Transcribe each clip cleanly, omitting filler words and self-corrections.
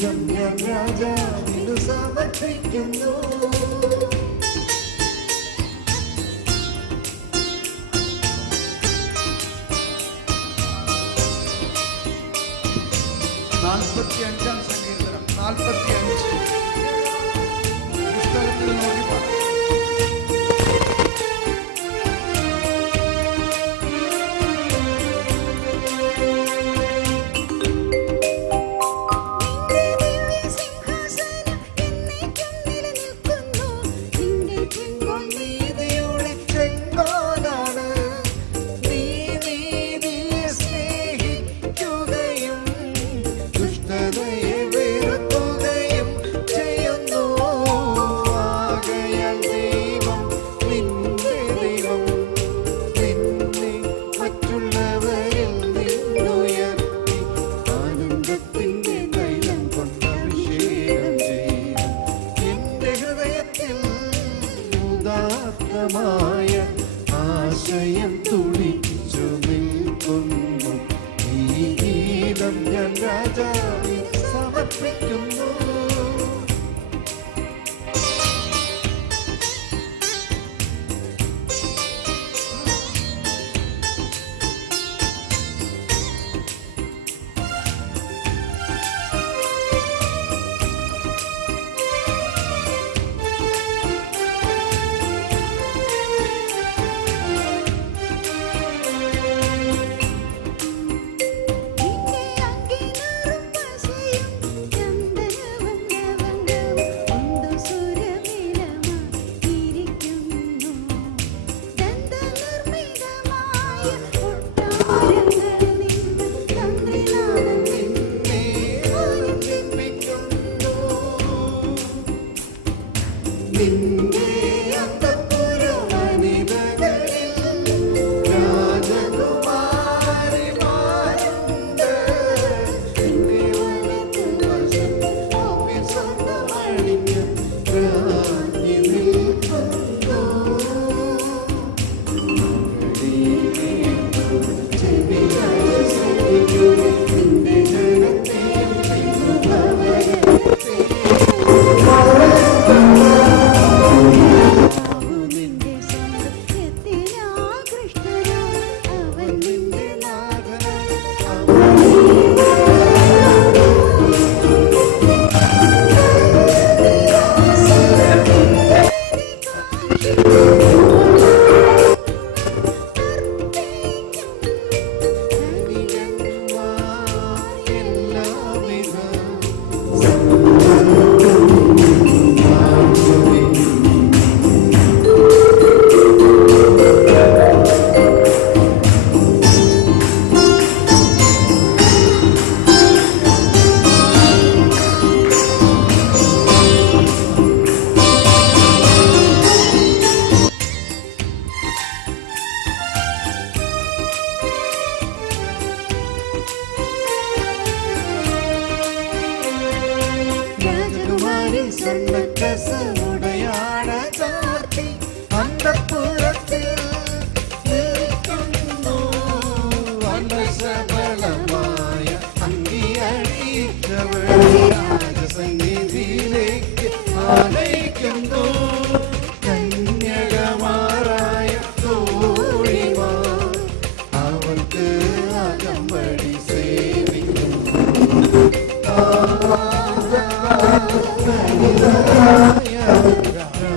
ഗീതം ഞാൻ രാജാവിനു സമർപ്പിക്കുന്നു. നാൽപ്പത്തിയഞ്ചാം സങ്കീർത്തനം 45 പുസ്തകത്തിൽ നോക്കി പാടാം. ആശയം തുടിച്ചു നിൽക്കുന്നു. ഈ ഗീതം ഞാൻ രാജാവിന് സമർപ്പിക്കുന്നു. സ്വർണ്ണക്കസവുടയാട ചാർത്തി അന്തഃപുരത്തിൽ നിൽക്കുന്നു. അനശബളമായ അങ്കിയണിയിച്ചവൾ രാജസന്നിധിയിലേക്ക് ആനയിക്കുന്നു. കന്യകമാരായ തോഴിമാർ അവൾക്ക് അകമ്പടി സേവിക്കുന്നു.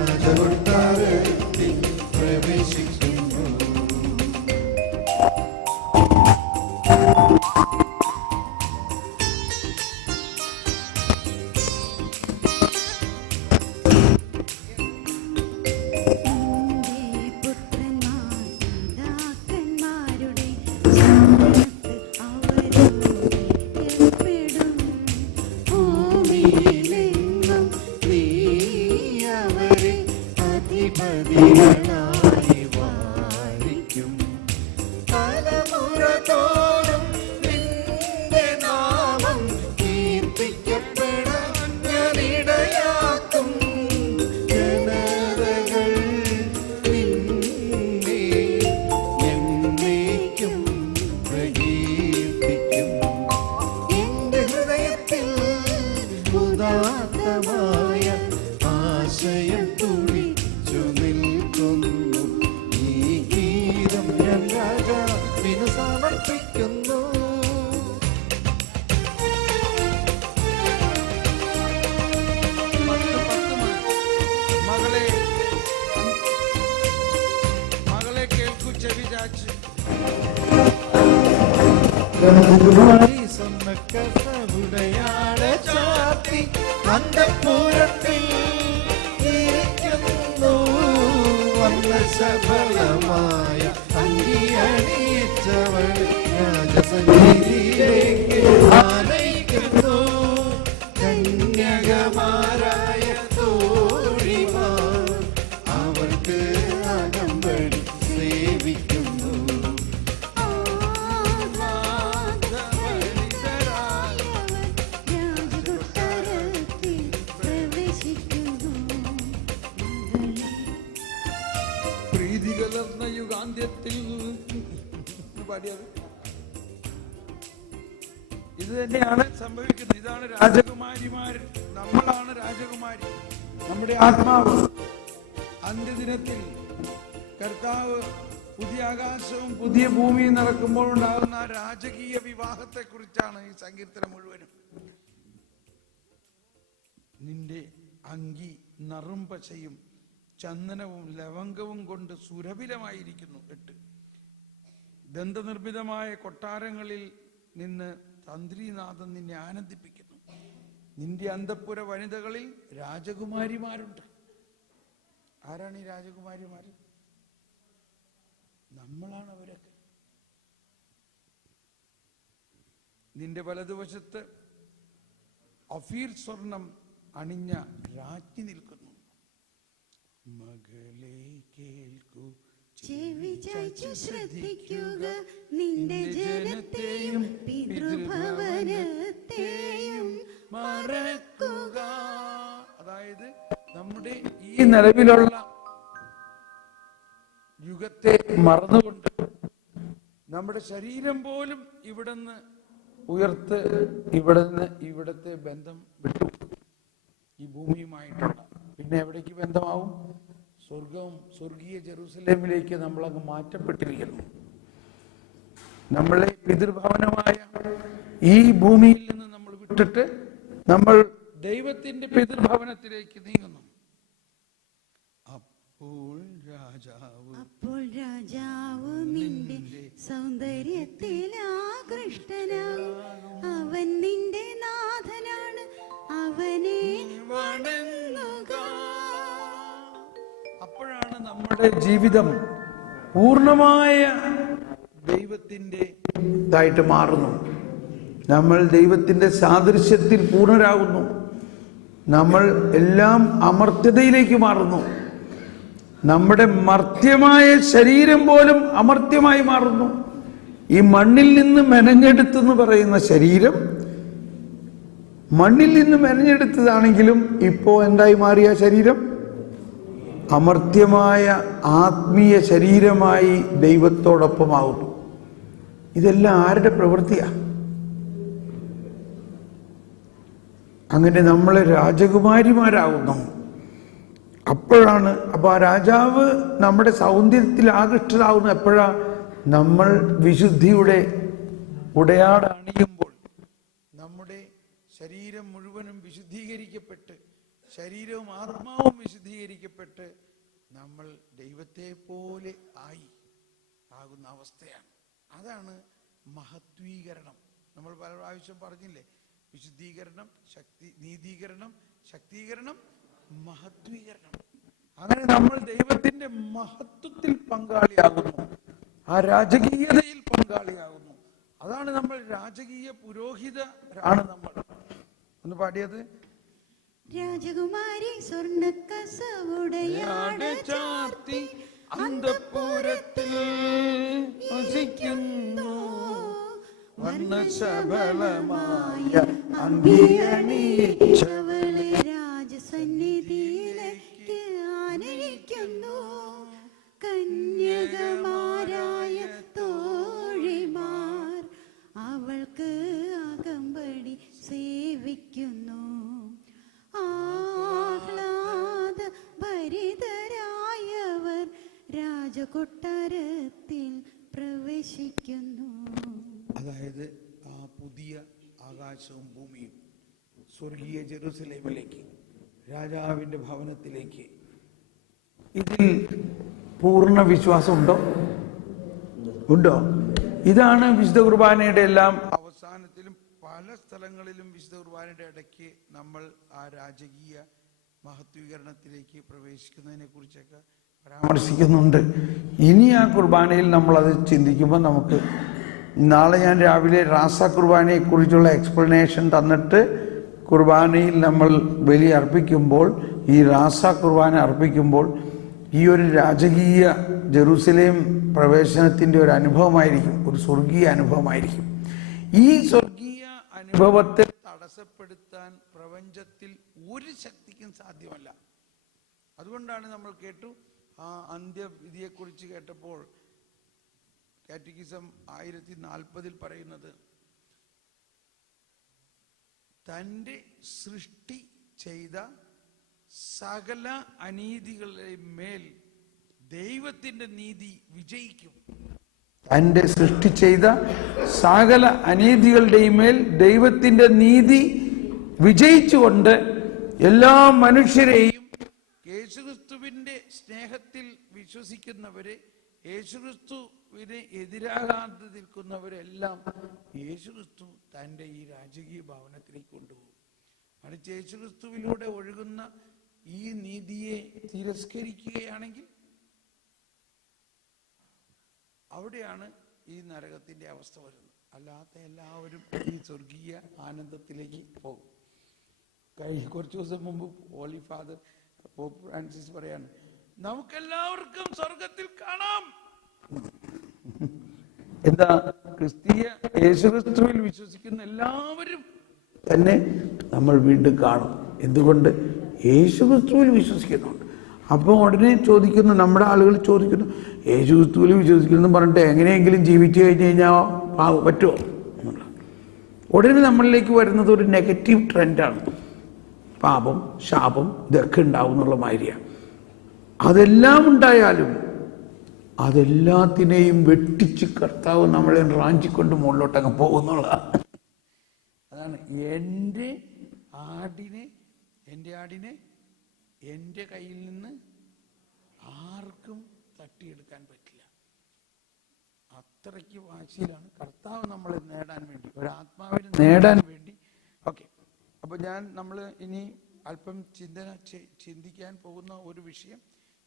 രാജകൊട്ടാരത്തിൽ പ്രവേശിക്കുന്നു. അധിപതികളായി വാഴിക്കും. തലമുറ തോറും നിന്റെ നാമം കീർത്തിക്കപ്പെടാൻ ഞാനിടയാക്കും. ജനതകൾ നിന്നെ എന്നേക്കും പ്രകീർത്തിക്കും. എന്റെ ഹൃദയത്തിൽ ഉദാത്തമായ ആശയം തുടിച്ചു നിൽക്കുന്നു. ഈ ഗീതം ഞാൻ രാജാവിന് സമർപ്പിക്കുന്നു. രാജകുമാരി സ്വർണ്ണക്കസവുടയാടെ ചാർത്തി അന്തഃപുരത്തിൽ ഇരിക്കുന്നു. വന്ന സഫലമായ അങ്കിയണിയിച്ചവൾ രാജസന്നിധിയിലേക്ക് ആനയിക്കുന്നു. കന്യകമാരായ തോഴിമാർ അവർക്ക് അകമ്പടി സേവിക്കുന്നു. പ്രീതി കലർന്ന യുഗാന്ത്യത്തിൽ പാടിയത് ഇത് തന്നെയാണ് സംഭവിക്കുന്നത്. ഇതാണ് രാജകുമാരിമാർ. നമ്മളാണ് രാജകുമാരി. നമ്മുടെ ആത്മാവ് അന്ത്യദിനത്തിൽ കർത്താവ് പുതിയ ആകാശവും പുതിയ ഭൂമിയും നടക്കുമ്പോൾ ഉണ്ടാകുന്ന ആ രാജകീയ വിവാഹത്തെ കുറിച്ചാണ് ഈ സങ്കീർത്തനം മുഴുവനും. നിന്റെ അങ്കി നറും പശയും ചന്ദനവും ലവംഗവും കൊണ്ട് സുരഭിലമായിരിക്കുന്നു. 8 ദന്തനിർമ്മിതമായ കൊട്ടാരങ്ങളിൽ നിന്ന് തന്ത്രിനാഥൻ നിന്നെ ആനന്ദിപ്പിക്കുന്നു. നിന്റെ അന്തഃപുര വനിതകളിൽ രാജകുമാരിമാരുണ്ട്. ആരാണ് ഈ രാജകുമാരിമാർ? നമ്മളാണ് അവരൊക്കെ. നിന്റെ വലതുവശത്ത് ഒഫീർ സ്വർണം അണിഞ്ഞ രാജ്ഞി നിൽക്കുന്നു. മകളെ കേൾക്കൂ, ചെവി ചായ്ച്ചു ശ്രദ്ധിക്കുക, നിന്റെ ജനത്തെയും പിതൃഭവനത്തെയും മറക്കുക. അതായത് നമ്മുടെ ഈ നിലവിലുള്ള യുഗത്തെ മറന്നുകൊണ്ട് നമ്മുടെ ശരീരം പോലും ഇവിടുന്ന് ഉയർത്ത് ഇവിടത്തെ ബന്ധം വിട്ടു ഈ ഭൂമിയുമായിട്ടുള്ള. പിന്നെ എവിടേക്ക് ബന്ധമാവും? സ്വർഗവും സ്വർഗീയ ജെറൂസലേമിലേക്ക് നമ്മളങ്ങ് മാറ്റപ്പെട്ടിരിക്കുന്നു. നമ്മളെ പിതൃഭവനമായ ഈ ഭൂമിയിൽ നിന്ന് നമ്മൾ വിട്ടിട്ട് നമ്മൾ ദൈവത്തിന്റെ പിതൃഭവനത്തിലേക്ക് നീങ്ങുന്നു. അപ്പോൾ രാജാവ് നിന്റെ സൗന്ദര്യത്തിൽ ആകൃഷ്ടനാകും. അവൻ നിന്റെ നാഥനാണ്, അവനെ വണങ്ങുക. അപ്പോഴാണ് നമ്മുടെ ജീവിതം പൂർണ്ണമായ ദൈവത്തിൻ്റെതായിട്ട് മാറുന്നു. നമ്മൾ ദൈവത്തിന്റെ സാദൃശ്യത്തിൽ പൂർണ്ണരാകുന്നു. നമ്മൾ എല്ലാം അമർത്യതയിലേക്ക് മാറുന്നു. നമ്മുടെ മർത്യമായ ശരീരം പോലും അമർത്യമായി മാറുന്നു. ഈ മണ്ണിൽ നിന്ന് മെനഞ്ഞെടുത്തെന്ന് പറയുന്ന ശരീരം മണ്ണിൽ നിന്ന് മെനഞ്ഞെടുത്തതാണെങ്കിലും ഇപ്പോ എന്തായി മാറിയ ശരീരം? അമർത്യമായ ആത്മീയ ശരീരമായി ദൈവത്തോടൊപ്പമാകുന്നു. ഇതെല്ലാം ആരുടെ പ്രവൃത്തിയാ? അങ്ങനെ നമ്മളെ രാജകുമാരിമാരാകുന്നു. അപ്പോഴാണ് അപ്പൊ ആ രാജാവ് നമ്മുടെ സൗന്ദര്യത്തിൽ ആകൃഷ്ടരാകുന്നു. എപ്പോഴാ? നമ്മൾ വിശുദ്ധിയുടെ ഉടയാട അണിയുമ്പോൾ, നമ്മുടെ ശരീരം മുഴുവനും വിശുദ്ധീകരിക്കപ്പെട്ട്, ശരീരവും ആത്മാവും വിശുദ്ധീകരിക്കപ്പെട്ട് നമ്മൾ ദൈവത്തെ പോലെ ആകുന്ന അവസ്ഥയാണ്. അതാണ് മഹത്വീകരണം. നമ്മൾ പല പ്രാവശ്യം പറഞ്ഞില്ലേ, വിശുദ്ധീകരണം, നീതീകരണം, ശക്തീകരണം, മഹത്വീകരണം. അങ്ങനെ നമ്മൾ ദൈവത്തിന്റെ മഹത്വത്തിൽ പങ്കാളിയാകുന്നു, ആ രാജകീയതയിൽ പങ്കാളിയാകുന്നു. അതാണ് നമ്മൾ രാജകീയ പുരോഹിതരാണ് നമ്മൾ. ഒന്ന് പാടിയത്. രാജകുമാരി സ്വർണ്ണക്കസവുടയാട ചാർത്തി അന്തഃപുരത്തിൽ വസിക്കുന്നു. വർണ്ണശബളമായ അങ്കിയണിയിച്ചവളെ രാജസന്നിധിയിലേക്ക് ആനയിക്കുന്നു. കന്യകമാരായ തോഴിമാർ അവൾക്ക് അകമ്പടി സേവിക്കുന്നു. കൊട്ടാരത്തിൽ പ്രവേശിക്കുന്നു. അതായത് ആ പുതിയ ആകാശവും ഭൂമിയും, സ്വർഗീയ ജെറുസലേമിലേക്ക്, രാജാവിൻ്റെ ഭവനത്തിലേക്ക്, ഇതിൽ പൂർണ്ണ വിശ്വാസമുണ്ടോ? ഉണ്ടോ? ഇതാണ് വിശുദ്ധ കുർബാനയുടെ എല്ലാം അവസാനത്തിലും പല സ്ഥലങ്ങളിലും വിശുദ്ധ കുർബാനയുടെ ഇടയ്ക്ക് നമ്മൾ ആ രാജകീയ മഹത്വീകരണത്തിലേക്ക് പ്രവേശിക്കുന്നതിനെ കുറിച്ചൊക്കെ പരാമർശിക്കുന്നുണ്ട്. ഇനി ആ കുർബാനയിൽ നമ്മളത് ചിന്തിക്കുമ്പോൾ നമുക്ക്, നാളെ ഞാൻ രാവിലെ റാസ കുർബാനയെ കുറിച്ചുള്ള എക്സ്പ്ലനേഷൻ തന്നിട്ട് കുർബാനയിൽ നമ്മൾ ബലി അർപ്പിക്കുമ്പോൾ, ഈ റാസ കുർബാന അർപ്പിക്കുമ്പോൾ ഈ ഒരു രാജകീയ ജെറൂസലേം പ്രവേശനത്തിൻ്റെ ഒരു അനുഭവമായിരിക്കും, ഒരു സ്വർഗീയ അനുഭവമായിരിക്കും. ഈ സ്വർഗീയ അനുഭവത്തെ തടസ്സപ്പെടുത്താൻ പ്രപഞ്ചത്തിൽ ഒരു ശക്തിക്കും സാധ്യമല്ല. അതുകൊണ്ടാണ് നമ്മൾ കേട്ടു, ആ അന്ത്യവിധിയെക്കുറിച്ച് കേട്ടപ്പോൾ കാറ്റക്കിസം 1040 പറയുന്നത്, തൻ്റെ സൃഷ്ടി ചെയ്ത സകല അനീതികളുടെ മേൽ ദൈവത്തിൻ്റെ നീതി വിജയിക്കും. തൻ്റെ സൃഷ്ടി ചെയ്ത സകല അനീതികളുടെയും മേൽ ദൈവത്തിൻ്റെ നീതി വിജയിച്ചുകൊണ്ട് എല്ലാ മനുഷ്യരെയും, യേശുക്രിസ്തുവിൻ്റെ സ്നേഹത്തിൽ വിശ്വസിക്കുന്നവരെ, യേശുക്രിസ്തുവിനെ എതിരാകാതെ നിൽക്കുന്നവരെല്ലാം യേശുക്രിസ്തു തൻ്റെ ഈ രാജകീയ ഭവനത്തിലേക്ക് കൊണ്ടുപോകും. മറിച്ച് യേശുക്രിസ്തുവിലൂടെ ഒഴുകുന്ന ഈ നീതിയെ തിരസ്കരിക്കുകയാണെങ്കിൽ അവിടെയാണ് ഈ നരകത്തിൻ്റെ അവസ്ഥ വരുന്നത്. അല്ലാത്ത എല്ലാവരും ഈ സ്വർഗീയ ആനന്ദത്തിലേക്ക് പോകും. കുറച്ച് ദിവസം മുമ്പ് ഹോളി ഫാദർ പോപ്പ് ഫ്രാൻസിസ് പറയാണ്, നമുക്കെല്ലാവർക്കും സ്വർഗത്തിൽ കാണാം. എന്താ? ക്രിസ്തീയ യേശുക്രിസ്തുവിൽ വിശ്വസിക്കുന്ന എല്ലാവരും തന്നെ നമ്മൾ വീണ്ടും കാണും. എന്തുകൊണ്ട്? യേശുക്രിസ്തുവിൽ വിശ്വസിക്കുന്നുണ്ട്. അപ്പോൾ ഉടനെ ചോദിക്കുന്നു, നമ്മുടെ ആളുകൾ ചോദിക്കുന്നു, യേശുക്രിസ്തുവിൽ വിശ്വസിക്കുന്നു പറഞ്ഞിട്ട് എങ്ങനെയെങ്കിലും ജീവിച്ചു കഴിഞ്ഞ് കഴിഞ്ഞാൽ പറ്റുമോ എന്നുള്ളത്. ഉടനെ നമ്മളിലേക്ക് വരുന്നത് ഒരു നെഗറ്റീവ് ട്രെൻഡാണ്. പാപം, ശാപം, ഇതൊക്കെ ഉണ്ടാവും എന്നുള്ള മാതിരിയാണ്. അതെല്ലാം ഉണ്ടായാലും അതെല്ലാത്തിനെയും വെട്ടിച്ച് കർത്താവ് നമ്മളെ റാഞ്ചിക്കൊണ്ട് മുകളിലോട്ടങ്ങ് പോകുന്നുള്ളതാണ്. അതാണ് എൻ്റെ ആടിനെ എൻ്റെ കയ്യിൽ നിന്ന് ആർക്കും തട്ടിയെടുക്കാൻ പറ്റില്ല. അത്രയ്ക്ക് വാശിയിലാണ് കർത്താവ് നമ്മളെ നേടാൻ വേണ്ടി, ഒരാത്മാവിനെ നേടാൻ വേണ്ടി. ഓക്കെ, അപ്പോൾ നമ്മൾ ഇനി അല്പം ചിന്തിക്കാൻ പോകുന്ന ഒരു വിഷയം,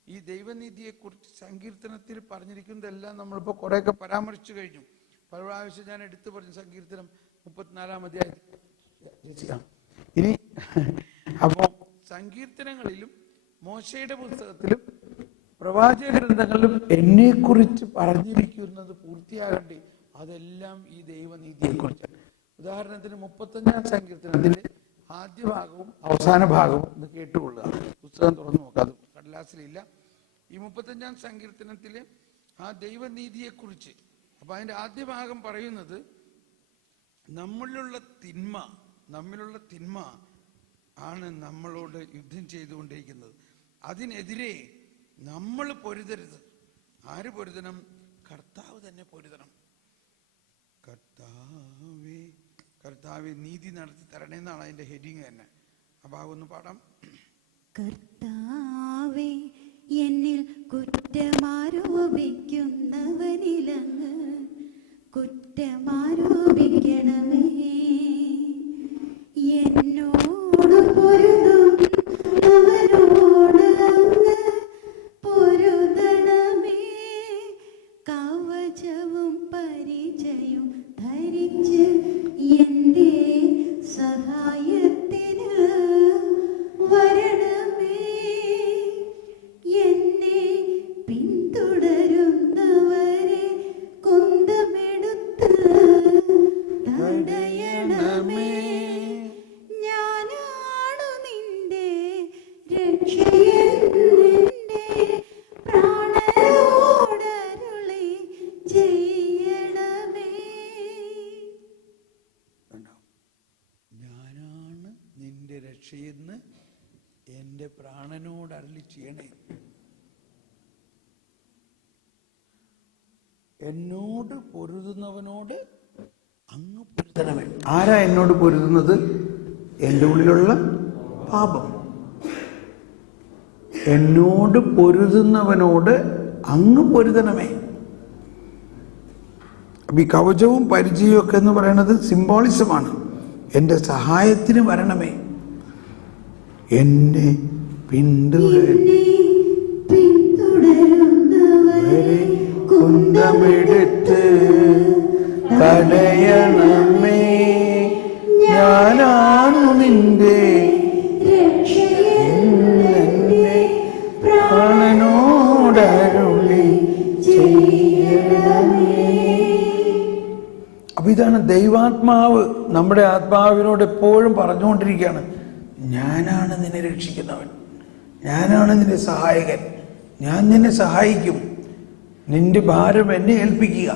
ഈ ദൈവനീതിയെക്കുറിച്ച് സങ്കീർത്തനത്തിൽ പറഞ്ഞിരിക്കുന്നതെല്ലാം നമ്മളിപ്പോൾ കുറേയൊക്കെ പരാമർശിച്ചു കഴിഞ്ഞു. പല പ്രാവശ്യം ഞാൻ എടുത്തു പറഞ്ഞു സങ്കീർത്തനം 34-ാം അധ്യായത്തിൽ. ഇനി അപ്പോൾ സങ്കീർത്തനങ്ങളിലും മോശയുടെ പുസ്തകത്തിലും പ്രവാചക ഗ്രന്ഥങ്ങളിലും എന്നെക്കുറിച്ച് പറഞ്ഞിരിക്കുന്നത് പൂർത്തിയാകണ്ടേ, അതെല്ലാം ഈ ദൈവനീതിയെക്കുറിച്ചാണ്. ഉദാഹരണത്തിന് 35-ാം സങ്കീർത്തനത്തിന്റെ ആദ്യ ഭാഗവും അവസാന ഭാഗവും ഇത് കേട്ടുകൊള്ളുക. പുസ്തകം തുറന്നു നോക്കുക, അത് കടലാസിലില്ല. ഈ 35-ാം സങ്കീർത്തനത്തിലെ ആ ദൈവനീതിയെക്കുറിച്ച്, അപ്പൊ അതിന്റെ ആദ്യ ഭാഗം പറയുന്നത്, നമ്മളിലുള്ള തിന്മ ആണ് നമ്മളോട് യുദ്ധം ചെയ്തുകൊണ്ടിരിക്കുന്നത്. അതിനെതിരെ നമ്മൾ പൊരുതരുത്. ആര് പൊരുതണം? കർത്താവ് തന്നെ പൊരുതണം. കർത്താവെ നീതി നടത്തി തരണേന്നാണ് അതിന്റെ ഹെഡിങ് തന്നെ. ആ ഭാഗം ഒന്ന് പാടാം. കർത്താവേ, എന്നിൽ കുറ്റമാരോപിക്കുന്നവനിലങ്ങ് കുറ്റമാരോപിക്കണമേ. എന്നോട് പൊരുതുന്നവരോട് അങ്ങ് പൊരുതണമേ. കവചവും പരിചയും ധരിച്ച് എന്റെ സഹായത്തിന് വരണമേ. എന്നെ പിന്തുടരുന്നവരെ കുന്തമെടുത്ത് തടയണമേ. ഞാനാണു നിന്റെ രക്ഷയെന്നെ പ്രാണനോടരുളി ചെയ്യണമേ. ഞാനാണ് നിന്റെ രക്ഷയെന്ന് എൻ്റെ പ്രാണനോട് അരുളി ചെയ്യണേ. എന്നോട് പൊരുതുന്നവനോട് അങ്ങ് പൊരുതണമേ. ആരാ എന്നോട് പൊരുതുന്നത്? എൻ്റെ ഉള്ളിലുള്ള പാപം. എന്നോട് പൊരുതുന്നവനോട് അങ്ങ് പൊരുതണമേ. അപ്പൊ ഈ കവചവും പരിചയവും ഒക്കെ എന്ന് പറയുന്നത് സിംബോളിസമാണ്. എൻ്റെ സഹായത്തിന് വരണമേ, എന്നെ പിന്തുടരുന്നവരെ കുന്തമെടുത്ത് തടയണമേ. ഞാനാണ് നിന്റെ പ്രാണനോടരുളി ചെയ്യണമേ. അപ്പൊ ഇതാണ് ദൈവാത്മാവ് നമ്മുടെ ആത്മാവിനോട് എപ്പോഴും പറഞ്ഞുകൊണ്ടിരിക്കുകയാണ്, ഞാനാണ് നിന്നെ രക്ഷിക്കുന്നവൻ, ഞാനാണ് നിന്റെ സഹായകൻ, ഞാൻ നിന്നെ സഹായിക്കും, നിന്റെ ഭാരം എന്നെ ഏൽപ്പിക്കുക,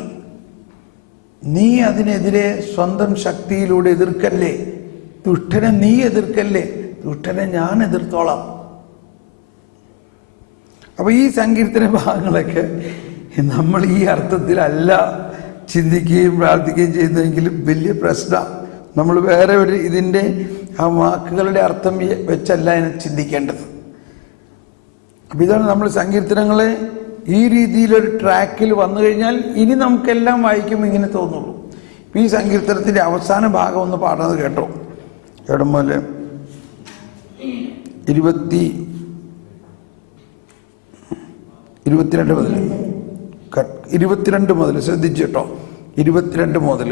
നീ അതിനെതിരെ സ്വന്തം ശക്തിയിലൂടെ എതിർക്കല്ലേ, ദുഷ്ടനെ നീ എതിർക്കല്ലേ, ദുഷ്ടനെ ഞാൻ എതിർത്തോളാം. അപ്പൊ ഈ സങ്കീർത്തന ഭാഗങ്ങളൊക്കെ നമ്മൾ ഈ അർത്ഥത്തിലല്ല ചിന്തിക്കുകയും പ്രാർത്ഥിക്കുകയും ചെയ്യുന്നതെങ്കിലും വലിയ പ്രശ്നം. നമ്മൾ വേറെ ഒരു ഇതിൻ്റെ ആ വാക്കുകളുടെ അർത്ഥം വെച്ചല്ല അതിനെ ചിന്തിക്കേണ്ടത്. അപ്പം ഇതാണ് നമ്മൾ സങ്കീർത്തനങ്ങളെ ഈ രീതിയിലൊരു ട്രാക്കിൽ വന്നു കഴിഞ്ഞാൽ ഇനി നമുക്കെല്ലാം വായിക്കുമ്പോൾ ഇങ്ങനെ തോന്നുള്ളൂ. ഈ സങ്കീർത്തനത്തിൻ്റെ അവസാന ഭാഗം ഒന്ന് പാടുന്നത് കേട്ടോ. എവിടെ മുതൽ? 22 മുതൽ ശ്രദ്ധിച്ചു കേട്ടോ. 22 മുതൽ.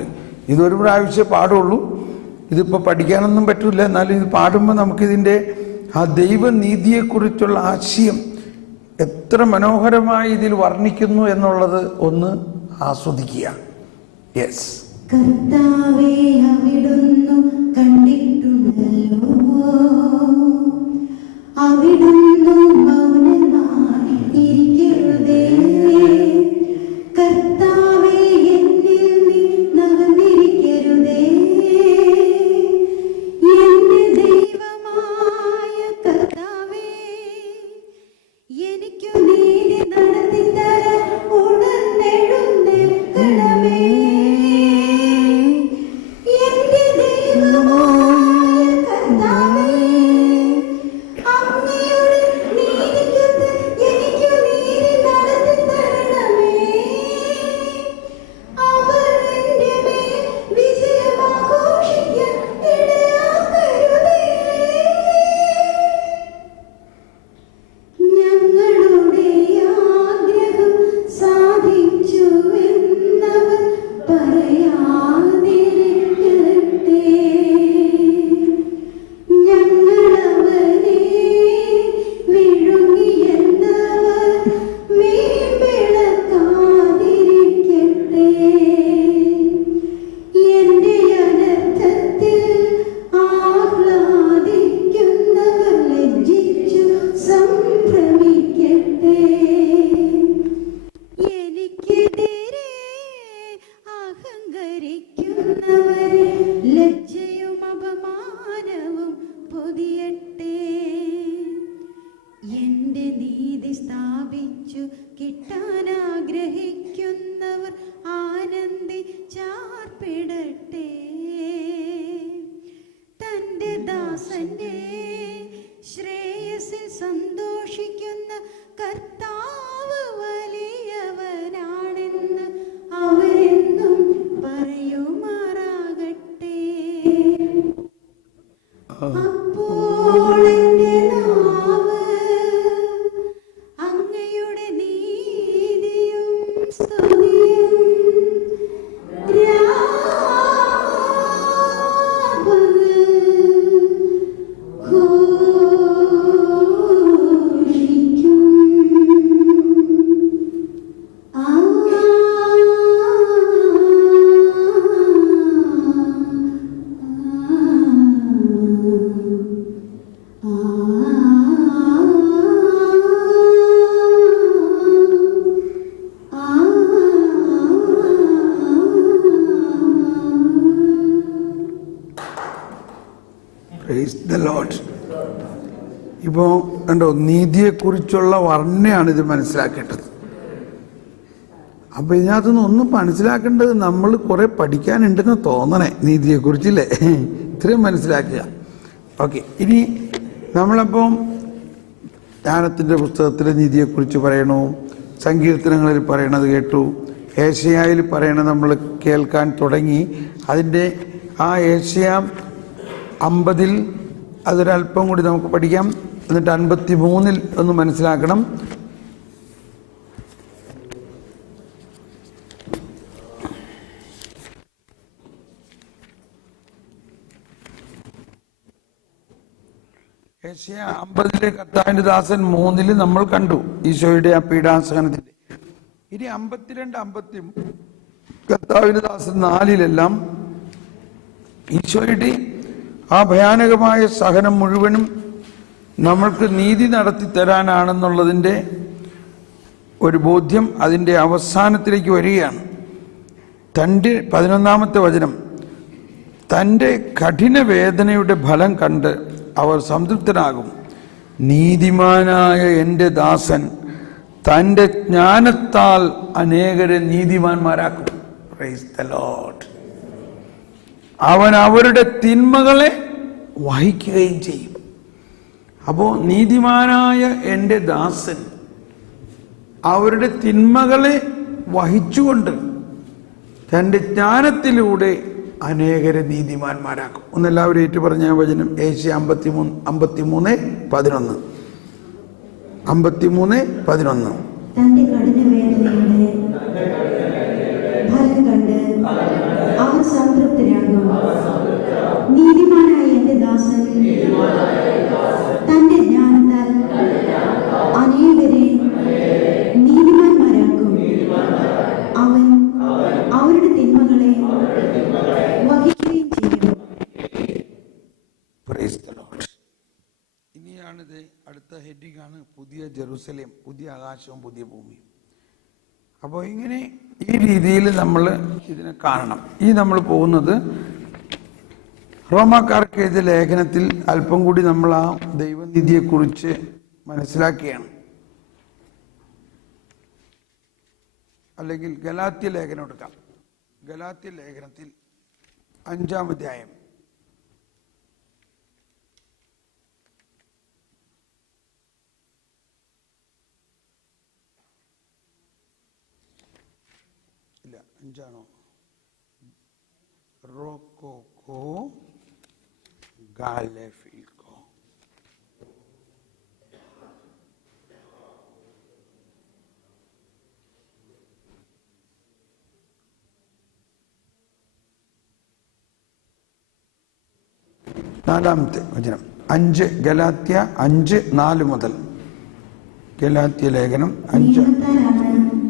ഇതൊരു പ്രാവശ്യം പാടുള്ളൂ. ഇതിപ്പോൾ പഠിക്കാനൊന്നും പറ്റില്ല, എന്നാലും ഇത് പാടുമ്പോൾ നമുക്കിതിൻ്റെ ആ ദൈവനീതിയെക്കുറിച്ചുള്ള ആശയം എത്ര മനോഹരമായി ഇതിൽ വർണ്ണിക്കുന്നു എന്നുള്ളത് ഒന്ന് ആസ്വദിക്കുക. യെസ്. കർത്താവേ അവിടുന്നു കണ്ടിട്ടുണ്ടല്ലോ, അവിടുന്നു മൗനമായി ഇരിക്കരുതേ. കർത്താവേ എന്നിൽ നീ നകന്നിരിക്കരുതേ. എന്റെ ദൈവമായ കർത്താവേ, എനിക്കു നീതി നടത്തിത്തരാൻ ഉണർന്നെഴുന്നേൽക്കണമേ. എന്റെ ദൈവമായ കർത്താവേ, അങ്ങയുടെ നീതിക്കൊത്ത് എനിക്കു നീതി നടത്തിത്തരണമേ. അവർ എന്റെ മേൽ വിജയമാഘോഷിക്കാൻ ഇടയാക്കരുതേ. ഞങ്ങളുടെ ആഗ്രഹം സാധിച്ചുവെന്നവർ പറയാതിരിക്കട്ടെ. ഞങ്ങളവനെ വിഴുങ്ങിയെന്നവർ വീമ്പിളക്കാതിരിക്കട്ടെ. എന്റെ അനർത്ഥത്തിൽ ആഹ്ലാദിക്കുന്നവർ ലജ്ജിച്ചു സംഭ്രമിക്കട്ടെ. എനിക്കെതിരെ അഹങ്കരിക്കുന്നവരെ ലജ്ജയും അപമാനവും പൊതിയട്ടെ. എന്റെ നീതി സ്ഥാപിച്ചു കിട്ടാൻ ആഗ്രഹിക്കുന്നവർ ആനന്ദി ചാർപ്പിടട്ടെ. തന്റെ ദാസന്റെ ശ്രേയസിൽ സന്തോഷിക്കുന്ന കർത്താവ് വലിയവനാണെന്ന് അവരെന്നും പറയുമാറാകട്ടെ. അപ്പോൾ എന്റെ നാവ് അങ്ങയുടെ നീതിയും സ്തുതിയും പ്രൈസ് ദ ലോർഡ്. ഇപ്പോൾ കണ്ടോ, നീതിയെക്കുറിച്ചുള്ള വർണ്ണയാണ് ഇത് മനസ്സിലാക്കേണ്ടത്. അപ്പം ഇതിനകത്തുനിന്ന് ഒന്നും മനസ്സിലാക്കേണ്ടത് നമ്മൾ കുറെ പഠിക്കാനുണ്ടെന്ന് തോന്നണേ നീതിയെക്കുറിച്ചില്ലേ. ഇത്രയും മനസ്സിലാക്കുക. ഓക്കെ, ഇനി നമ്മളപ്പം ജ്ഞാനത്തിൻ്റെ പുസ്തകത്തിലെ നീതിയെക്കുറിച്ച് പറയണു, സങ്കീർത്തനങ്ങളിൽ പറയണത് കേട്ടു, ഏശയ്യായിൽ പറയണത് നമ്മൾ കേൾക്കാൻ തുടങ്ങി. അതിൻ്റെ ആ ഏശയ്യ 50 അതൊരല്പം കൂടി നമുക്ക് പഠിക്കാം. എന്നിട്ട് 53 ഒന്ന് മനസ്സിലാക്കണം. ഏശയ്യ 50 കർത്താവിന്റെ ദാസൻ 3 നമ്മൾ കണ്ടു ഈശോയുടെ ആ പീഡാസഹനത്തിന്റെ. ഇനി 52, 50 കർത്താവിന്റെ ദാസൻ 4 ഈശോയുടെ ആ ഭയാനകമായ സഹനം മുഴുവനും നമ്മൾക്ക് നീതി നടത്തി തരാനാണെന്നുള്ളതിൻ്റെ ഒരു ബോധ്യം അതിൻ്റെ അവസാനത്തിലേക്ക് വരികയാണ്. തൻ്റെ 11-ാമത്തെ വചനം, തൻ്റെ കഠിന വേദനയുടെ ഫലം കണ്ട് അവർ സംതൃപ്തനാകും. നീതിമാനായ എൻ്റെ ദാസൻ തൻ്റെ ജ്ഞാനത്താൽ അനേകരെ നീതിമാന്മാരാക്കും. Praise the Lord. അവൻ അവരുടെ തിന്മകളെ വഹിക്കുകയും ചെയ്യും. അപ്പോൾ നീതിമാനായ എൻ്റെ ദാസൻ അവരുടെ തിന്മകളെ വഹിച്ചുകൊണ്ട് തൻ്റെ ജ്ഞാനത്തിലൂടെ അനേകരെ നീതിമാന്മാരാക്കും. ഒന്നെല്ലാവരും ഏറ്റു പറഞ്ഞ വചനം ഏശയ്യ 53:11. 53:11. തന്റെ കഠിനവേദനയുടെ ഫലം കണ്ട് അവർ സംതൃപ്തരാകും. നീതിമാനായ എന്റെ ദാസൻ തന്റെ ജ്ഞാനത്താൽ അനേകരെ നീതിമാന്മാരാക്കും. അവൻ അവരുടെ തിന്മകളെ വഹിക്കുകയും ചെയ്യും. Praise the Lord. ഇനിയാണിത് അടുത്ത ഹെഡിങ് ആണ് പുതിയ ജെറുസലേം, പുതിയ ആകാശവും പുതിയ ഭൂമിയും. അപ്പോൾ ഇങ്ങനെ ഈ രീതിയിൽ നമ്മൾ ഇതിനെ കാണണം. ഈ നമ്മൾ പോകുന്നത് റോമാക്കാർക്ക് എഴുതിയ ലേഖനത്തിൽ അല്പം കൂടി നമ്മൾ ആ ദൈവനിധിയെക്കുറിച്ച് മനസ്സിലാക്കിയാണ്. അല്ലെങ്കിൽ ഗലാത്യ ലേഖനം എടുക്കാം. ഗലാത്യ ലേഖനത്തിൽ 5-ാം അധ്യായം ഇല്ല 5ആണോ? റോക്കോക്കോ ഗാലെഫിൽക്കോ. നാലാമത്തെ വചനം 5 ഗലാത്യ 5:4 മുതൽ. ഗലാത്യ ലേഖനം 5. നിയമത്താലാണ്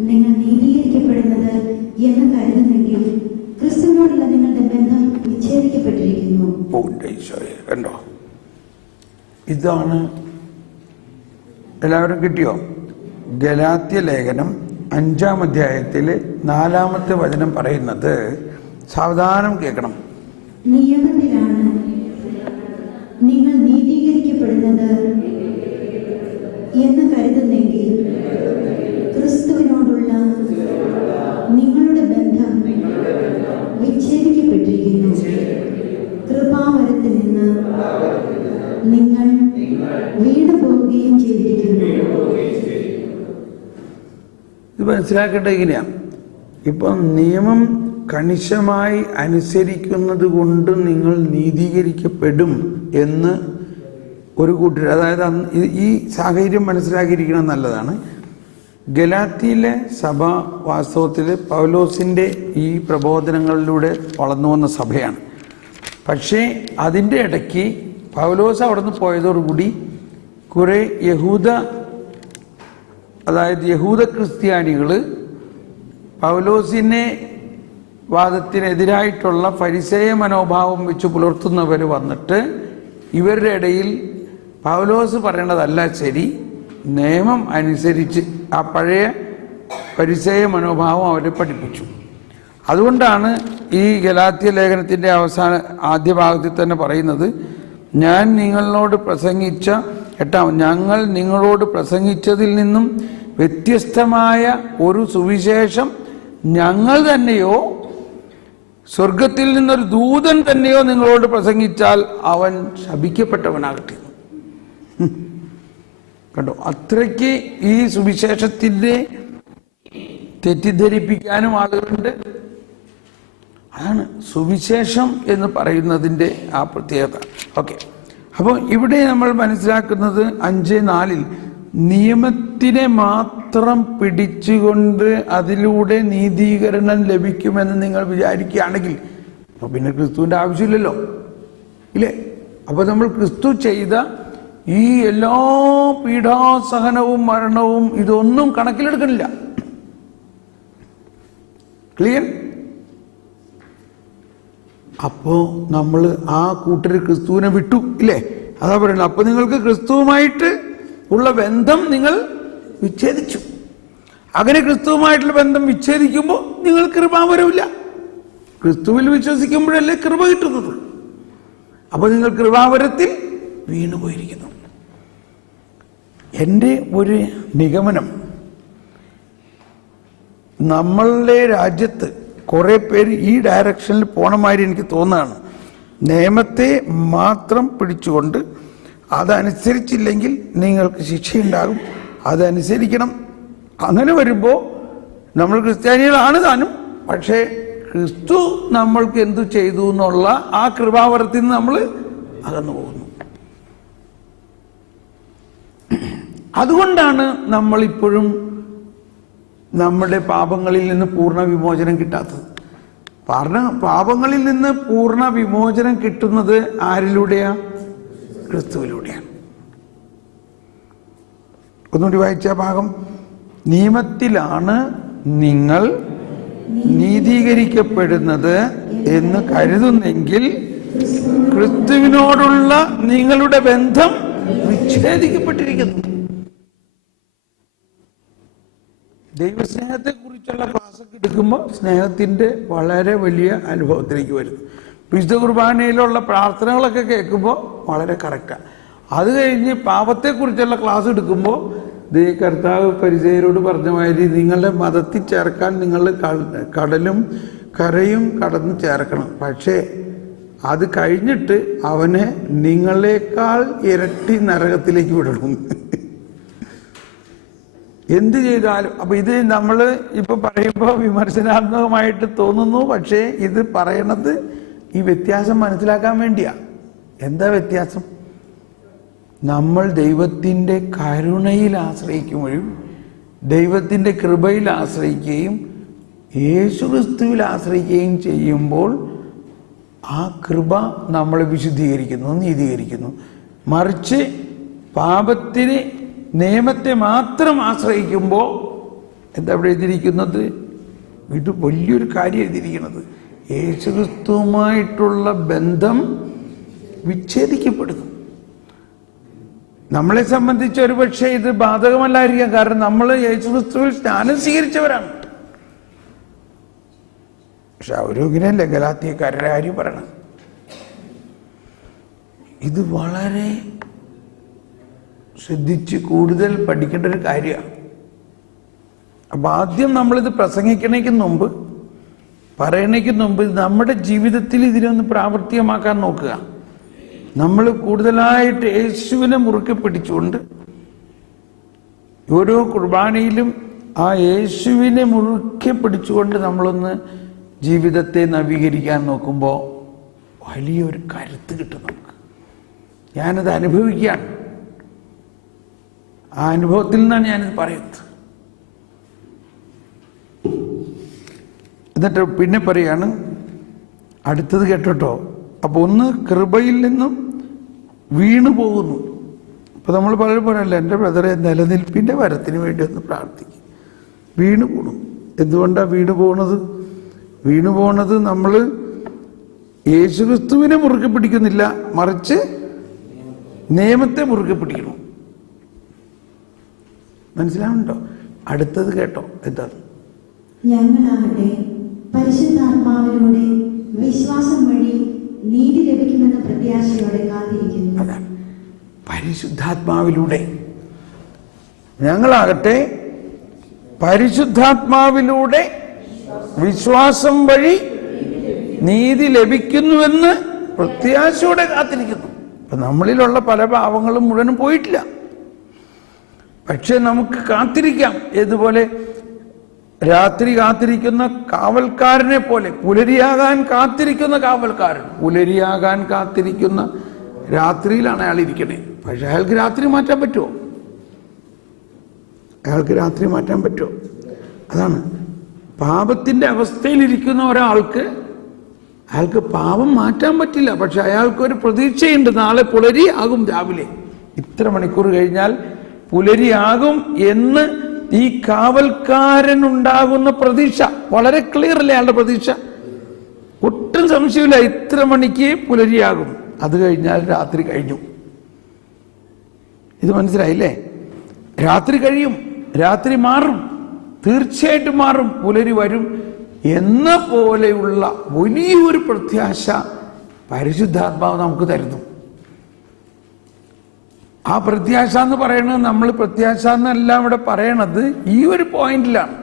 നിങ്ങൾ നീതീകരിക്കപ്പെടുന്നത് എന്ന് കരുതുന്നെങ്കിൽ ക്രിസ്തുവിനോടുള്ള നിങ്ങളുടെ ബന്ധം വിച്ഛേദിക്കപ്പെട്ടിരിക്കുന്നു. കണ്ടോ? ഇതാണ്. എല്ലാവരും കിട്ടിയോ? ഗലാത്യ ലേഖനം 5-ാം അധ്യായത്തിലെ 4-ാമത്തെ വചനം പറയുന്നത്, സാവധാനം കേൾക്കണം. നിയമത്തിലാണ് നിങ്ങൾ നീതീകരിക്കപ്പെടുന്നത് എന്ന് കരുതുന്നെങ്കിൽ ക്രിസ്തുവിനോടുള്ള നിങ്ങളുടെ ബന്ധം വിച്ഛേദിക്കപ്പെട്ടിരിക്കുന്നു. കൃപാവരത്തിൽ നിന്ന് നിങ്ങൾ വീണു പോവുകയും ചെയ്തിരിക്കുന്നു. ഇത് മനസ്സിലാക്കേണ്ടത് എങ്ങനെയാണ്? ഇപ്പം നിയമം കണിശമായി അനുസരിക്കുന്നത് കൊണ്ട് നിങ്ങൾ നീതീകരിക്കപ്പെടും എന്ന് ഒരു കൂട്ടർ, അതായത് ഈ സാഹചര്യം മനസ്സിലാക്കിയിരിക്കണം നല്ലതാണ്. ഗലാത്തിയിലെ സഭ വാസ്തവത്തിൽ പൗലോസിൻ്റെ ഈ പ്രബോധനങ്ങളിലൂടെ വളർന്നു വന്ന സഭയാണ്. പക്ഷേ അതിൻ്റെ ഇടയ്ക്ക് പൗലോസ് അവിടെ നിന്ന് പോയതോടുകൂടി കുറേ യഹൂദ ക്രിസ്ത്യാനികൾ പൗലോസിനെ വാദത്തിനെതിരായിട്ടുള്ള ഫരിസേയ മനോഭാവം വെച്ച് പുലർത്തുന്നവർ വന്നിട്ട് ഇവരുടെ ഇടയിൽ പൗലോസ് പറയണതല്ല ശരി, നിയമം അനുസരിച്ച് ആ പഴയ ഫരിസേയ മനോഭാവം അവരെ പഠിപ്പിച്ചു. അതുകൊണ്ടാണ് ഈ ഗലാത്യ ലേഖനത്തിൻ്റെ ആദ്യ ഭാഗത്തിൽ തന്നെ പറയുന്നത്, ഞങ്ങൾ നിങ്ങളോട് പ്രസംഗിച്ചതിൽ നിന്നും വ്യത്യസ്തമായ ഒരു സുവിശേഷം ഞങ്ങൾ തന്നെയോ സ്വർഗത്തിൽ നിന്നൊരു ദൂതൻ തന്നെയോ നിങ്ങളോട് പ്രസംഗിച്ചാൽ അവൻ ശപിക്കപ്പെട്ടവനാകട്ടെ. കണ്ടോ, അത്രയ്ക്ക് ഈ സുവിശേഷത്തിന്റെ തെറ്റിദ്ധരിപ്പിക്കാനും ആളുകളുണ്ട്. അതാണ് സുവിശേഷം എന്ന് പറയുന്നതിൻ്റെ ആ പ്രത്യേകത. ഓക്കെ, അപ്പോൾ ഇവിടെ നമ്മൾ മനസ്സിലാക്കുന്നത് 5:4 നിയമത്തിനെ മാത്രം പിടിച്ചുകൊണ്ട് അതിലൂടെ നീതീകരണം ലഭിക്കുമെന്ന് നിങ്ങൾ വിചാരിക്കുകയാണെങ്കിൽ അപ്പോൾ പിന്നെ ക്രിസ്തുവിൻ്റെ ആവശ്യമില്ലല്ലോ, ഇല്ലേ? അപ്പോൾ നമ്മൾ ക്രിസ്തു ചെയ്ത ഈ എല്ലാ പീഡാസഹനവും മരണവും ഇതൊന്നും കണക്കിലെടുക്കണില്ല. ക്ലിയർ? അപ്പോ നമ്മൾ ആ കൂട്ടർ ക്രിസ്തുവിനെ വിട്ടു, ഇല്ലേ? അതാ പറയുന്നത്. അപ്പൊ നിങ്ങൾക്ക് ക്രിസ്തുവുമായിട്ട് ഉള്ള ബന്ധം നിങ്ങൾ വിച്ഛേദിച്ചു. അങ്ങനെ ക്രിസ്തുവുമായിട്ടുള്ള ബന്ധം വിച്ഛേദിക്കുമ്പോൾ നിങ്ങൾ കൃപാവരമില്ല. ക്രിസ്തുവിൽ വിശ്വസിക്കുമ്പോഴല്ലേ കൃപ കിട്ടുന്നത്. അപ്പൊ നിങ്ങൾ കൃപാവരത്തിൽ വീണുപോയിരിക്കുന്നു. എൻ്റെ ഒരു നിഗമനം, നമ്മളുടെ രാജ്യത്ത് കുറെ പേര് ഈ ഡയറക്ഷനിൽ പോണമാതിരി എനിക്ക് തോന്നുകയാണ്. നിയമത്തെ മാത്രം പിടിച്ചുകൊണ്ട് അതനുസരിച്ചില്ലെങ്കിൽ നിങ്ങൾക്ക് ശിക്ഷയുണ്ടാകും, അതനുസരിക്കണം. അങ്ങനെ വരുമ്പോൾ നമ്മൾ ക്രിസ്ത്യാനികളാണ് താനും, പക്ഷേ ക്രിസ്തു നമ്മൾക്ക് എന്തു ചെയ്തു എന്നുള്ള ആ കൃപാവരത്തിൽ നിന്ന് നമ്മൾ അകന്നു പോകുന്നു. അതുകൊണ്ടാണ് നമ്മളിപ്പോഴും നമ്മുടെ പാപങ്ങളിൽ നിന്ന് പൂർണ്ണ വിമോചനം കിട്ടാത്തത്. പാപങ്ങളിൽ നിന്ന് പൂർണ്ണ വിമോചനം കിട്ടുന്നത് ആരിലൂടെയാ? ക്രിസ്തുവിലൂടെയാണ്. ഒന്നുകൂടി വായിച്ച ഭാഗം, നിയമത്തിലാണ് നിങ്ങൾ നീതീകരിക്കപ്പെടുന്നത് എന്ന് കരുതുന്നെങ്കിൽ ക്രിസ്തുവിനോടുള്ള നിങ്ങളുടെ ബന്ധം വിച്ഛേദിക്കപ്പെട്ടിരിക്കുന്നു. ദൈവസ്നേഹത്തെ കുറിച്ചുള്ള ക്ലാസ്സൊക്കെ എടുക്കുമ്പോൾ സ്നേഹത്തിന്റെ വളരെ വലിയ അനുഭവത്തിലേക്ക് വരുന്നു. വിശുദ്ധ കുർബാനയിലുള്ള പ്രാർത്ഥനകളൊക്കെ കേൾക്കുമ്പോൾ വളരെ കറക്റ്റാണ്. അത് കഴിഞ്ഞ് പാപത്തെക്കുറിച്ചുള്ള ക്ലാസ് എടുക്കുമ്പോൾ കർത്താവ് പരിചയരോട് പറഞ്ഞ മാതിരി നിങ്ങളുടെ മതത്തിൽ ചേർക്കാൻ നിങ്ങൾ കടലും കരയും കടന്ന് ചേർക്കണം. പക്ഷേ അത് കഴിഞ്ഞിട്ട് അവനെ നിങ്ങളെക്കാൾ ഇരട്ടി നരകത്തിലേക്ക് വിടണം. എന്ത് ചെയ്താലും. അപ്പൊ ഇത് നമ്മൾ ഇപ്പൊ പറയുമ്പോൾ വിമർശനാത്മകമായിട്ട് തോന്നുന്നു, പക്ഷേ ഇത് പറയണത് ഈ വ്യത്യാസം മനസ്സിലാക്കാൻ വേണ്ടിയാ. എന്താ വ്യത്യാസം? നമ്മൾ ദൈവത്തിൻ്റെ കരുണയിൽ ആശ്രയിക്കുമ്പോഴും ദൈവത്തിൻ്റെ കൃപയിൽ ആശ്രയിക്കുകയും യേശുക്രിസ്തുവിൽ ആശ്രയിക്കുകയും ചെയ്യുമ്പോൾ ആ കൃപ നമ്മളെ വിശുദ്ധീകരിക്കുന്നു, നീതീകരിക്കുന്നു. മറിച്ച് പാപത്തിന് നിയമത്തെ മാത്രം ആശ്രയിക്കുമ്പോൾ എന്താ ഇവിടെ എഴുതിയിരിക്കുന്നത്? ഇത് വലിയൊരു കാര്യം എഴുതിയിരിക്കുന്നത്, യേശുക്രിസ്തുവുമായിട്ടുള്ള ബന്ധം വിച്ഛേദിക്കപ്പെടുന്നു. നമ്മളെ സംബന്ധിച്ച് ഒരുപക്ഷെ ഇത് ബാധകമല്ലായിരിക്കാം, കാരണം നമ്മൾ യേശുക്രിസ്തുവിൽ സ്നാനം സ്വീകരിച്ചവരാണ്. പക്ഷെ അവരും ഇങ്ങനെയല്ലേ ഗലാത്യക്കാരുടെ കാര്യം പറയണം. ഇത് വളരെ ശ്രദ്ധിച്ച് കൂടുതൽ പഠിക്കേണ്ട ഒരു കാര്യമാണ്. അപ്പം ആദ്യം നമ്മളിത് പ്രസംഗിക്കണേക്ക് മുമ്പ്, പറയണേക്ക് മുമ്പ് നമ്മുടെ ജീവിതത്തിൽ ഇതിനൊന്ന് പ്രാവർത്തികമാക്കാൻ നോക്കുക. നമ്മൾ കൂടുതലായിട്ട് യേശുവിനെ മുറുക്കെ പിടിച്ചുകൊണ്ട് ഓരോ കുർബാനയിലും ആ യേശുവിനെ മുറുക്കെ പിടിച്ചുകൊണ്ട് നമ്മളൊന്ന് ജീവിതത്തെ നവീകരിക്കാൻ നോക്കുമ്പോൾ വലിയൊരു കരുത്ത് കിട്ടും നമുക്ക്. ഞാനത് അനുഭവിക്കുകയാണ്. ആ അനുഭവത്തിൽ നിന്നാണ് ഞാനിത് പറയുന്നത്. എന്നിട്ട് പിന്നെ പറയാണ്, അടുത്തത് കേട്ടോ. അപ്പോൾ ഒന്ന് കൃപയിൽ നിന്നും വീണു പോകുന്നു. അപ്പോൾ നമ്മൾ പറയുമ്പോഴല്ല, എൻ്റെ ബ്രദറെ നിലനിൽപ്പിൻ്റെ വരത്തിന് വേണ്ടി ഒന്ന് പ്രാർത്ഥിക്കും. വീണു പോകണം. എന്തുകൊണ്ടാണ് വീണു പോകുന്നത്? വീണു പോകുന്നത് നമ്മൾ യേശുക്രിസ്തുവിനെ മുറുകെ പിടിക്കുന്നില്ല, മറിച്ച് നിയമത്തെ മുറുകെ പിടിക്കണം. മനസ്സിലാവുന്നുണ്ടോ? അടുത്തത് കേട്ടോ. എന്താണ്? ഞങ്ങളാകട്ടെ പരിശുദ്ധാത്മാവിലൂടെ വിശ്വാസം വഴി നീതി ലഭിക്കുമെന്ന പ്രത്യാശയോടെ കാത്തിരിക്കുന്നു. അതാണ് പരിശുദ്ധാത്മാവിലൂടെ. ഞങ്ങളാകട്ടെ പരിശുദ്ധാത്മാവിലൂടെ വിശ്വാസം വഴി നീതി ലഭിക്കുന്നുവെന്ന് പ്രത്യാശയോടെ കാത്തിരിക്കുന്നു. അപ്പൊ നമ്മളിലുള്ള പല പാവങ്ങളും മുഴുവനും പോയിട്ടില്ല. പക്ഷെ നമുക്ക് കാത്തിരിക്കാം. ഏതുപോലെ? രാത്രി കാത്തിരിക്കുന്ന കാവൽക്കാരനെ പോലെ, പുലരിയാകാൻ കാത്തിരിക്കുന്ന കാവൽക്കാരൻ. പുലരിയാകാൻ കാത്തിരിക്കുന്ന രാത്രിയിലാണ് അയാൾ ഇരിക്കണേ. പക്ഷെ അയാൾക്ക് രാത്രി മാറ്റാൻ പറ്റുമോ? അയാൾക്ക് രാത്രി മാറ്റാൻ പറ്റുമോ? അതാണ് പാപത്തിന്റെ അവസ്ഥയിലിരിക്കുന്ന ഒരാൾക്ക്, അയാൾക്ക് പാപം മാറ്റാൻ പറ്റില്ല. പക്ഷെ അയാൾക്കൊരു പ്രതീക്ഷയുണ്ട്, നാളെ പുലരി ആകും, രാവിലെ ഇത്ര മണിക്കൂർ കഴിഞ്ഞാൽ പുലരിയാകും എന്ന് ഈ കാവൽക്കാരനുണ്ടാകുന്ന പ്രതീക്ഷ വളരെ ക്ലിയർ അല്ലേ? അയാളുടെ പ്രതീക്ഷ ഒട്ടും സംശയമില്ല. ഇത്ര മണിക്ക് പുലരിയാകും, അത് കഴിഞ്ഞാൽ രാത്രി കഴിഞ്ഞു. ഇത് മനസ്സിലായില്ലേ? രാത്രി കഴിയും, രാത്രി മാറും, തീർച്ചയായിട്ടും മാറും, പുലരി വരും എന്ന പോലെയുള്ള വലിയൊരു പ്രത്യാശ പരിശുദ്ധാത്മാവ് നമുക്ക് തരുന്നു. ആ പ്രത്യാശ എന്ന് പറയുന്നത്, നമ്മൾ പ്രത്യാശ എന്നെല്ലാം ഇവിടെ പറയണത് ഈ ഒരു പോയിന്റിലാണ്.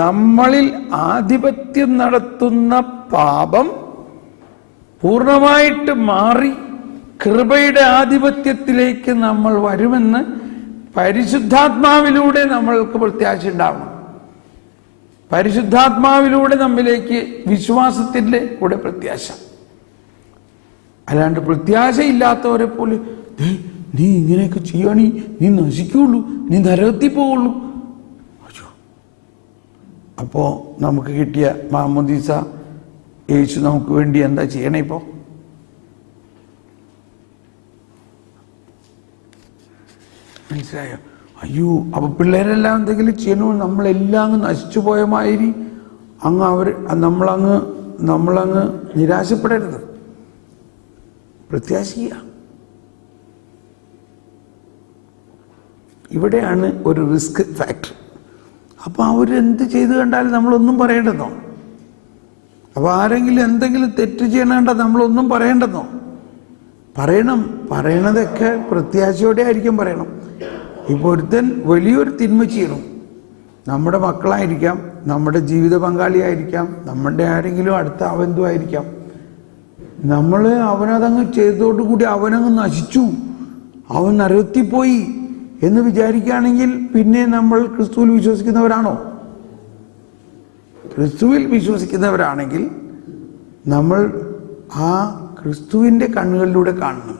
നമ്മളിൽ ആധിപത്യം നടത്തുന്ന പാപം പൂർണ്ണമായിട്ട് മാറി കൃപയുടെ ആധിപത്യത്തിലേക്ക് നമ്മൾ വരുമെന്ന് പരിശുദ്ധാത്മാവിലൂടെ നമ്മൾക്ക് പ്രത്യാശ ഉണ്ടാവണം. പരിശുദ്ധാത്മാവിലൂടെ നമ്മിലേക്ക് വിശ്വാസത്തിൻ്റെ കൂടെ പ്രത്യാശ. അല്ലാണ്ട് പ്രത്യാശ ഇല്ലാത്തവരെ പോലെ നീ ഇങ്ങനെയൊക്കെ ചെയ്യുകയാണീ നീ നശിക്കുള്ളൂ, നീ നരകത്തിൽ പോവുള്ളൂ. അപ്പോ നമുക്ക് കിട്ടിയ മാമോദീസ യേശു നമുക്ക് വേണ്ടി എന്താ ചെയ്യണേ? ഇപ്പോ മനസ്സിലായോ? അയ്യോ, അപ്പൊ പിള്ളേരെല്ലാം എന്തെങ്കിലും ചെയ്യണോ? നമ്മളെല്ലാം അങ്ങ് നശിച്ചു പോയ മാതിരി നമ്മളങ്ങ് നിരാശപ്പെടരുത്. പ്രത്യാശിക്കുക. ഇവിടെയാണ് ഒരു റിസ്ക് ഫാക്ടർ. അപ്പൊ അവരെന്ത് ചെയ്തു കണ്ടാലും നമ്മളൊന്നും പറയേണ്ടെന്നോ? അപ്പൊ ആരെങ്കിലും എന്തെങ്കിലും തെറ്റ് ചെയ്യണേണ്ട നമ്മളൊന്നും പറയേണ്ടെന്നോ? പറയണതൊക്കെ പ്രത്യാശയോടെ ആയിരിക്കും പറയണം. ഇപ്പോൾ ഒരുത്തൻ വലിയൊരു തിന്മ ചെയ്യണം, നമ്മുടെ മക്കളായിരിക്കാം, നമ്മുടെ ജീവിത പങ്കാളിയായിരിക്കാം, നമ്മുടെ ആരെങ്കിലും അടുത്ത ബന്ധുവായിരിക്കാം. നമ്മൾ അവനതങ്ങ് ചെയ്തതോടുകൂടി അവനങ്ങ് നശിച്ചു, അവൻ നരകത്തിപ്പോയി എന്ന് വിചാരിക്കുകയാണെങ്കിൽ പിന്നെ നമ്മൾ ക്രിസ്തുവിൽ വിശ്വസിക്കുന്നവരാണോ? ക്രിസ്തുവിൽ വിശ്വസിക്കുന്നവരാണെങ്കിൽ നമ്മൾ ആ ക്രിസ്തുവിൻ്റെ കണ്ണുകളിലൂടെ കാണണം.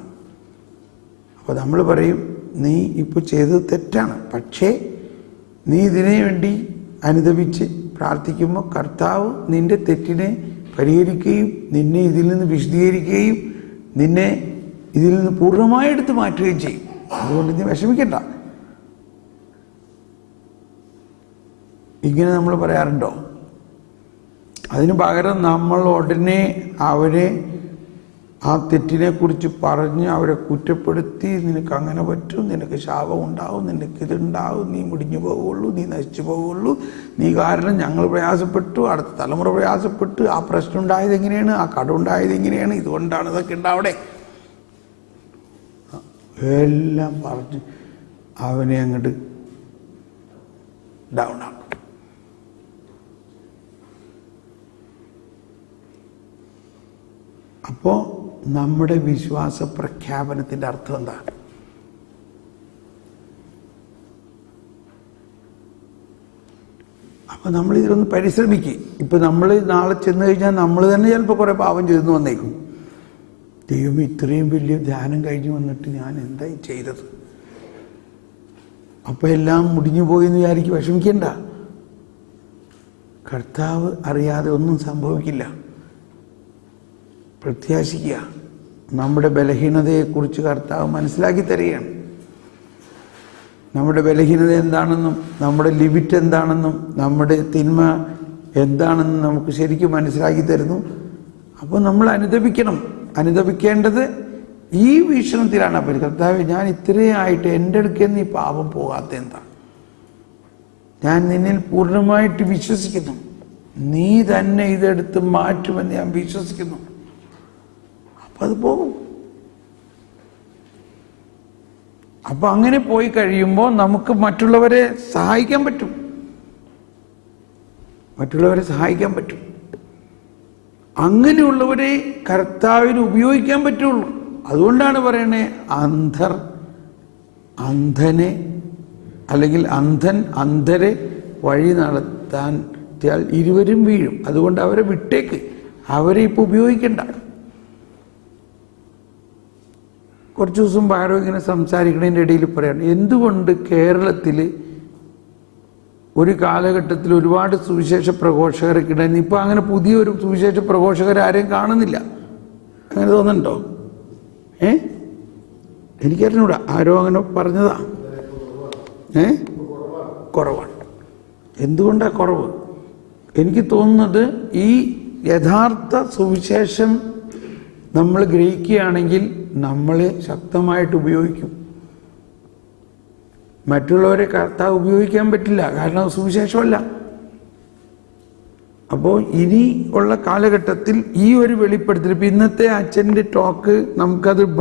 അപ്പോൾ നമ്മൾ പറയും, നീ ഇപ്പോൾ ചെയ്തത് തെറ്റാണ്, പക്ഷേ നീ ഇതിനു വേണ്ടി അനുദപിച്ച് പ്രാർത്ഥിക്കുമ്പോൾ കർത്താവ് നിന്റെ തെറ്റിനെ പരിഹരിക്കുകയും നിന്നെ ഇതിൽ നിന്ന് വിശദീകരിക്കുകയും നിന്നെ ഇതിൽ നിന്ന് പൂർണ്ണമായി എടുത്ത് മാറ്റുകയും ചെയ്യും. അതുകൊണ്ട് നീ വിഷമിക്കണ്ട. ഇങ്ങനെ നമ്മൾ പറയാറുണ്ടോ? അതിന് പകരം നമ്മൾ ഉടനെ അവരെ ആ തെറ്റിനെ കുറിച്ച് പറഞ്ഞ് അവരെ കുറ്റപ്പെടുത്തി, നിനക്ക് അങ്ങനെ പറ്റും, നിനക്ക് ശാപം ഉണ്ടാവും, നിനക്ക് ഇതുണ്ടാവും, നീ മുടിഞ്ഞു പോകുള്ളൂ, നീ നശിച്ചു പോകുള്ളൂ, നീ കാരണം ഞങ്ങൾ പ്രയാസപ്പെട്ടു, അടുത്ത തലമുറ പ്രയാസപ്പെട്ടു, ആ പ്രശ്നം ഉണ്ടായത് എങ്ങനെയാണ്, ആ കടം ഉണ്ടായത് എങ്ങനെയാണ്, ഇതുകൊണ്ടാണ് ഇതൊക്കെ ഉണ്ടാവടെ എല്ലാം പറഞ്ഞ് അവനെ അങ്ങോട്ട് ഡൗൺ ആക്കും. അപ്പോൾ നമ്മുടെ വിശ്വാസ പ്രഖ്യാപനത്തിൻ്റെ അർത്ഥം എന്താ? അപ്പോൾ നമ്മൾ ഇതിലൊന്ന് പരിശ്രമിക്കുക. ഇപ്പം നമ്മൾ നാളെ ചെന്ന് കഴിഞ്ഞാൽ നമ്മൾ തന്നെ ചിലപ്പോൾ കുറേ പാപം ചെയ്തു വന്നേക്കും. ദൈവം ഇത്രയും വലിയ ധ്യാനം കഴിഞ്ഞ് വന്നിട്ട് ഞാൻ എന്തായി ചെയ്തത്? അപ്പോൾ എല്ലാം മുടിഞ്ഞു പോയി എന്ന് വിചാരിക്കും. വിഷമിക്കണ്ട, കർത്താവ് അറിയാതെ ഒന്നും സംഭവിക്കില്ല. പ്രത്യാശിക്കുക. നമ്മുടെ ബലഹീനതയെക്കുറിച്ച് കർത്താവ് മനസ്സിലാക്കി തരികയാണ്. നമ്മുടെ ബലഹീനത എന്താണെന്നും നമ്മുടെ ലിമിറ്റ് എന്താണെന്നും നമ്മുടെ തിന്മ എന്താണെന്നും നമുക്ക് ശരിക്കും മനസ്സിലാക്കി തരുന്നു. അപ്പോൾ നമ്മൾ അനുദപിക്കണം. അനുദപിക്കേണ്ടത് ഈ വീക്ഷണത്തിലാണ്. അപ്പോൾ കർത്താവ്, ഞാൻ ഇത്രയും ആയിട്ട് എൻ്റെ അടുക്കൽ നിന്ന് ഈ പാപം പോകാത്ത എന്താ? ഞാൻ നിന്നിൽ പൂർണ്ണമായിട്ട് വിശ്വസിക്കുന്നു, നീ തന്നെ ഇതെടുത്ത് മാറ്റുമെന്ന് ഞാൻ വിശ്വസിക്കുന്നു. അപ്പം അത് പോകും. അപ്പം അങ്ങനെ പോയി കഴിയുമ്പോൾ നമുക്ക് മറ്റുള്ളവരെ സഹായിക്കാൻ പറ്റും. മറ്റുള്ളവരെ സഹായിക്കാൻ പറ്റും. അങ്ങനെയുള്ളവരെ കർത്താവിന് ഉപയോഗിക്കാൻ പറ്റുള്ളൂ. അതുകൊണ്ടാണ് പറയണേ, അന്ധനെ അല്ലെങ്കിൽ അന്ധരെ വഴി നടത്താൻ ഇരുവരും വീഴും. അതുകൊണ്ട് അവരെ വിട്ടേക്ക്, അവരെ ഇപ്പോൾ ഉപയോഗിക്കണ്ട. കുറച്ച് ദിവസം ആരോ ഇങ്ങനെ സംസാരിക്കുന്നതിൻ്റെ ഇടയിൽ പറയാണ്, എന്തുകൊണ്ട് കേരളത്തിൽ ഒരു കാലഘട്ടത്തിൽ ഒരുപാട് സുവിശേഷ പ്രഘോഷകരൊക്കെ ഉണ്ടായിരുന്നു, ഇപ്പോൾ അങ്ങനെ പുതിയൊരു സുവിശേഷ പ്രഘോഷകരാരെയും കാണുന്നില്ല. അങ്ങനെ തോന്നുന്നുണ്ടോ? എനിക്കറിഞ്ഞൂടാ, ആരോ അങ്ങനെ പറഞ്ഞതാ. കുറവാണ്. എന്തുകൊണ്ടാണ് കുറവ്? എനിക്ക് തോന്നുന്നത് ഈ യഥാർത്ഥ സുവിശേഷം നമ്മൾ ഗ്രഹിക്കുകയാണെങ്കിൽ നമ്മളെ ശക്തമായിട്ട് ഉപയോഗിക്കും. മറ്റുള്ളവരെ കർത്താവ് ഉപയോഗിക്കാൻ പറ്റില്ല, കാരണം സുവിശേഷമല്ല. അപ്പോൾ ഇനി ഉള്ള കാലഘട്ടത്തിൽ ഈ ഒരു വെളിപ്പെടുത്തൽ, ഇപ്പം ഇന്നത്തെ അച്ഛൻ്റെ ടോക്ക് നമുക്കത്